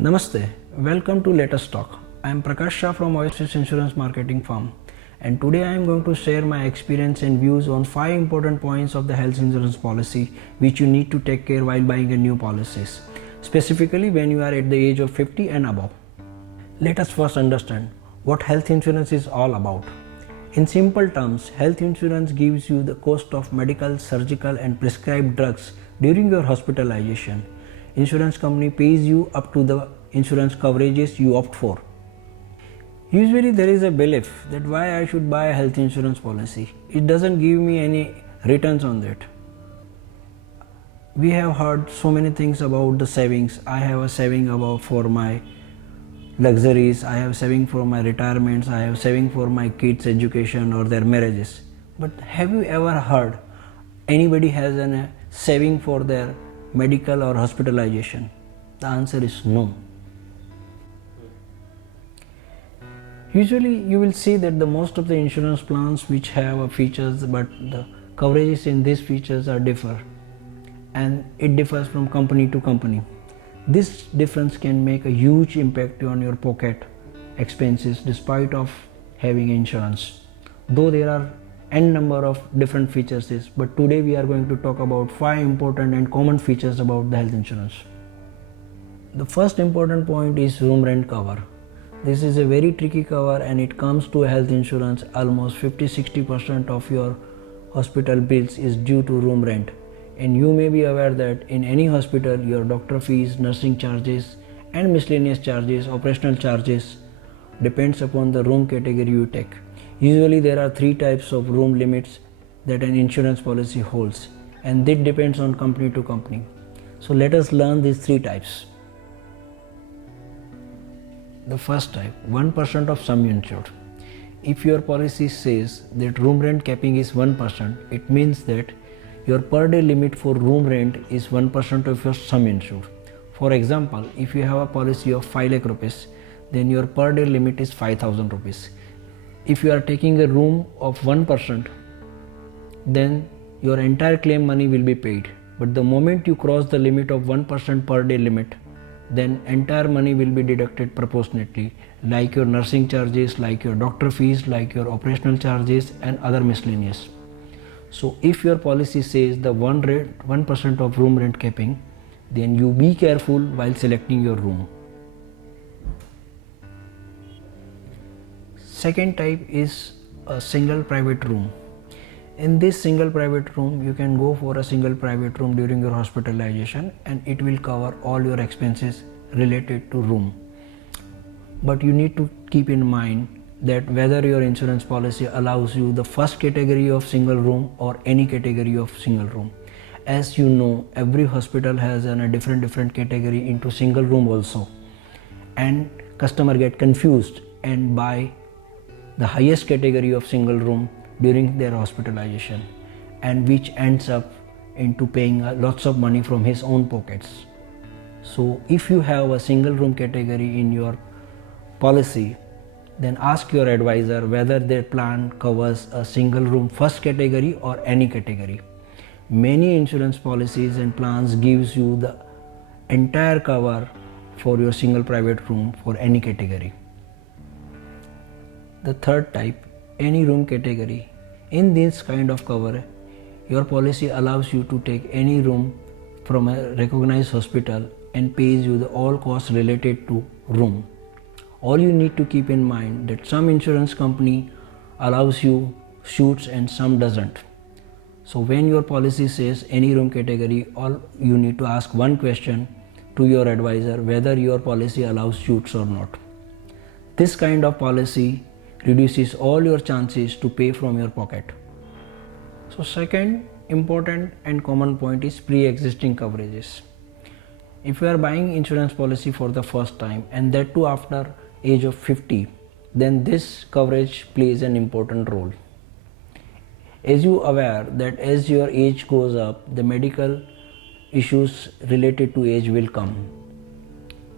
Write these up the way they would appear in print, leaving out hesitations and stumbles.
Namaste, welcome to Let Us Talk. I am Prakash Shah from Oasis Insurance Marketing Firm, and today I am going to share my experience and views on 5 important points of the health insurance policy which you need to take care while buying a new policies, specifically when you are at the age of 50 and above. Let us first understand what health insurance is all about. In simple terms, health insurance gives you the cost of medical, surgical and prescribed drugs during your hospitalization. Insurance company pays you up to the insurance coverages you opt for. Usually there is a belief that why I should buy a health insurance policy. It doesn't give me any returns on that. We have heard so many things about the savings. I have a saving for my luxuries, I have saving for my retirements, I have saving for my kids' education or their marriages. But have you ever heard anybody has a saving for their medical or hospitalization? The answer is no. Usually you will see that the most of the insurance plans which have features, but the coverages in these features are differ, and it differs from company to company. This difference can make a huge impact on your pocket expenses despite of having insurance. Though there are n number of different features, but today we are going to talk about 5 important and common features about the health insurance. The first important point is room rent cover. This is a very tricky cover and it comes to health insurance. Almost 50-60% of your hospital bills is due to room rent. And you may be aware that in any hospital your doctor fees, nursing charges and miscellaneous charges, operational charges depends upon the room category you take. Usually there are 3 types of room limits that an insurance policy holds, and that depends on company to company. So let us learn these 3 types. The first type, 1% of sum insured. If your policy says that room rent capping is 1%, it means that your per day limit for room rent is 1% of your sum insured. For example, if you have a policy of 5 lakh rupees, then your per day limit is 5,000 rupees. If you are taking a room of 1%, then your entire claim money will be paid. But the moment you cross the limit of 1% per day limit, then entire money will be deducted proportionately, like your nursing charges, like your doctor fees, like your operational charges and other miscellaneous. So if your policy says the 1% of room rent capping, then you be careful while selecting your room. Second type is a single private room. In this single private room, you can go for a single private room during your hospitalization and it will cover all your expenses related to room. But you need to keep in mind that whether your insurance policy allows you the first category of single room or any category of single room. As you know, every hospital has a different category into single room also, and customer get confused and buy the highest category of single room during their hospitalization, and which ends up into paying lots of money from his own pockets. So if you have a single room category in your policy, then ask your advisor whether their plan covers a single room first category or any category. Many insurance policies and plans gives you the entire cover for your single private room for any category. The third type, any room category. In this kind of cover, your policy allows you to take any room from a recognized hospital and pays you the all costs related to room. All you need to keep in mind that some insurance company allows you shoots and some doesn't. So when your policy says any room category, all you need to ask one question to your advisor whether your policy allows shoots or not. This kind of policy reduces all your chances to pay from your pocket. So second important and common point is pre-existing coverages. If you are buying insurance policy for the first time, and that too after age of 50, then this coverage plays an important role. As you are aware that as your age goes up, the medical issues related to age will come.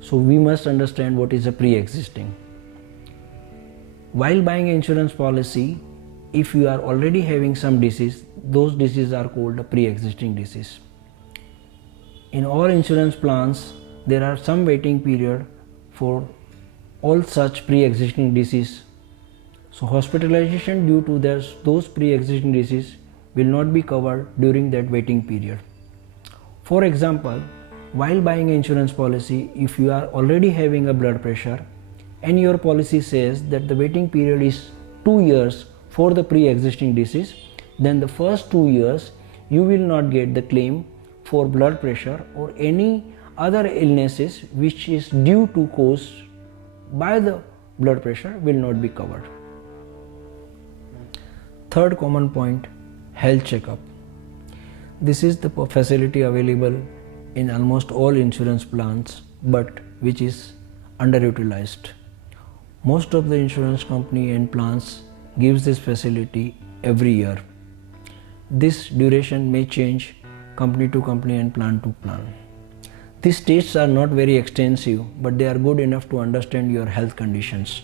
So we must understand what is a pre-existing. While buying an insurance policy, if you are already having some disease, those diseases are called a pre-existing disease. In all insurance plans, there are some waiting period for all such pre-existing disease. So hospitalization due to those pre-existing disease will not be covered during that waiting period. For example, while buying an insurance policy, if you are already having a blood pressure and your policy says that the waiting period is 2 years for the pre-existing disease, then the first 2 years you will not get the claim for blood pressure or any other illnesses which is due to caused by the blood pressure will not be covered. Third common point, health checkup. This is the facility available in almost all insurance plans, but which is underutilized. Most of the insurance company and plans gives this facility every year. This duration may change company to company and plan to plan. These tests are not very extensive, but they are good enough to understand your health conditions.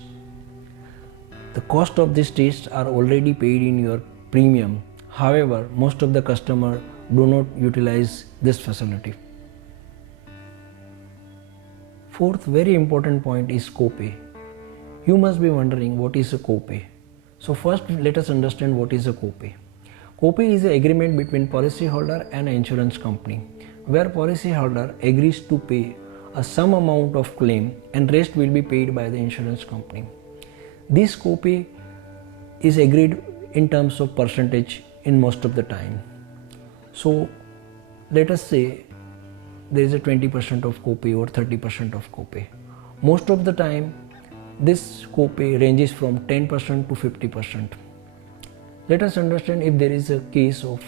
The cost of these tests are already paid in your premium. However, most of the customers do not utilize this facility. Fourth very important point is copay. You must be wondering what is a copay. So first let us understand what is a copay. Copay is an agreement between policyholder and an insurance company, where policyholder agrees to pay a sum amount of claim and rest will be paid by the insurance company. This copay is agreed in terms of percentage in most of the time. So let us say there is a 20% of copay or 30% of copay. Most of the time this copay ranges from 10% to 50%. Let us understand if there is a case of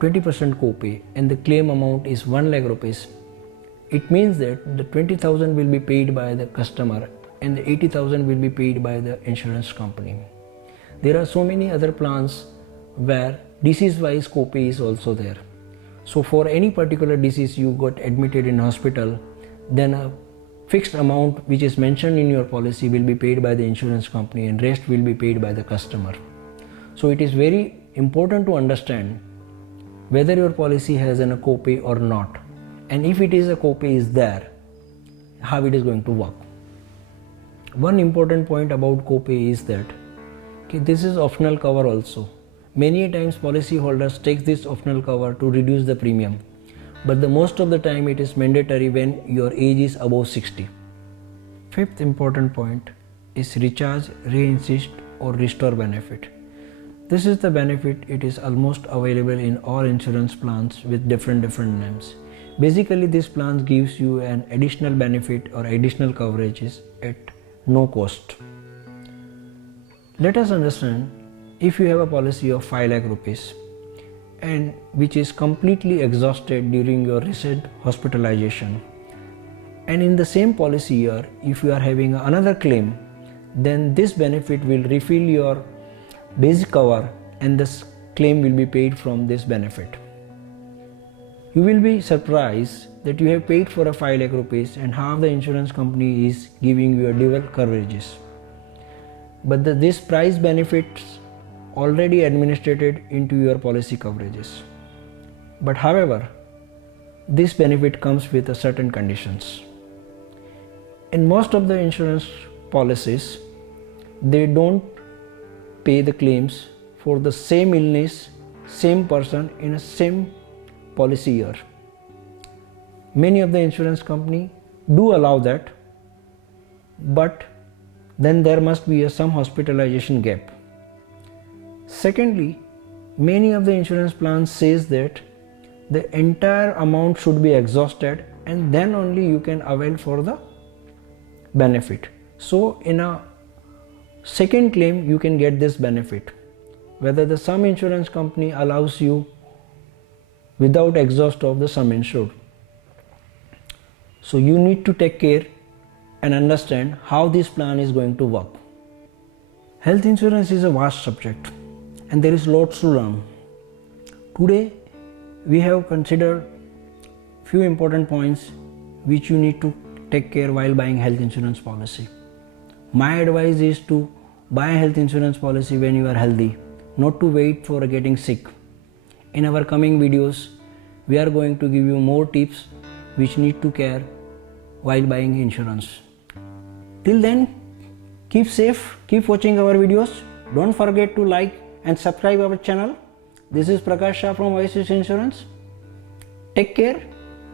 20% copay and the claim amount is 1 lakh rupees. It means that the 20,000 will be paid by the customer and the 80,000 will be paid by the insurance company. There are so many other plans where disease-wise copay is also there. So for any particular disease you got admitted in hospital, then a fixed amount which is mentioned in your policy will be paid by the insurance company and rest will be paid by the customer. So it is very important to understand whether your policy has a copay or not, and if it is a copay is there, how it is going to work. One important point about copay is that this is optional cover also. Many times policyholders take this optional cover to reduce the premium, but the most of the time it is mandatory when your age is above 60. Fifth important point is recharge, reinsist or restore benefit. This is the benefit, it is almost available in all insurance plans with different names. Basically this plan gives you an additional benefit or additional coverages at no cost. Let us understand, if you have a policy of 5 lakh rupees and which is completely exhausted during your recent hospitalization, and in the same policy year if you are having another claim, then this benefit will refill your basic cover and this claim will be paid from this benefit. You will be surprised that you have paid for a 5 lakh rupees and half the insurance company is giving you a dual coverages. But this price benefits already administered into your policy coverages. But however, this benefit comes with a certain conditions. In most of the insurance policies, they don't pay the claims for the same illness, same person in a same policy year. Many of the insurance company do allow that, but then there must be some hospitalization gap. Secondly, many of the insurance plans says that the entire amount should be exhausted and then only you can avail for the benefit. So in a second claim you can get this benefit, whether the sum insurance company allows you without exhaust of the sum insured. So you need to take care and understand how this plan is going to work. Health insurance is a vast subject and there is lots to learn. Today we have considered few important points which you need to take care while buying health insurance policy. My advice is to buy a health insurance policy when you are healthy, not to wait for getting sick. In our coming videos, we are going to give you more tips which need to care while buying insurance. Till then, keep safe, keep watching our videos. Don't forget to like and subscribe our channel. This is Prakash Shah from Oasis Insurance. Take care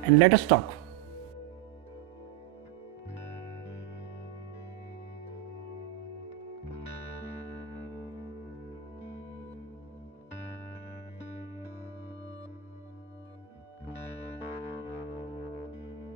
and let us talk.